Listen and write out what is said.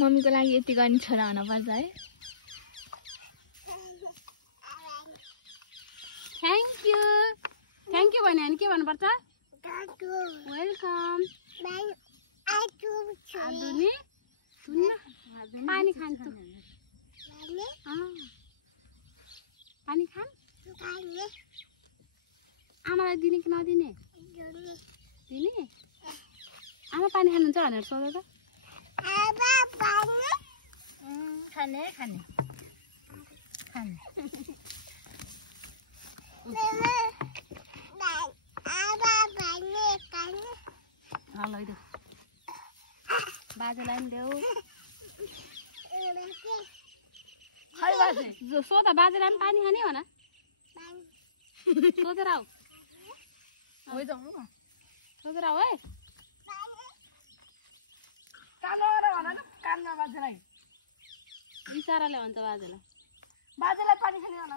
मम्मीको लागि यति गर्ने छोरा हुनुपर्छ है। थ्याङ्क यू भने अनि के भन्नुपर्छ? वेलकम। आदुनी पानी खान्छु। पानी खान आमालाई दिने कि नदिने? दिने। आमा पानी खानुहुन्छ भनेर सोध्यो त। खाने खाने खाने लैदेऊ बाजेलाई पनि देऊ। खै बाजे सोध बाजेलाई पनि पानी खाने भन। सोधेर आऊ सोधेर आऊ है। कानमा बाजेलाई इसाराले भन्छ बाजेलाई। बाजेलाई पानी खाने भन।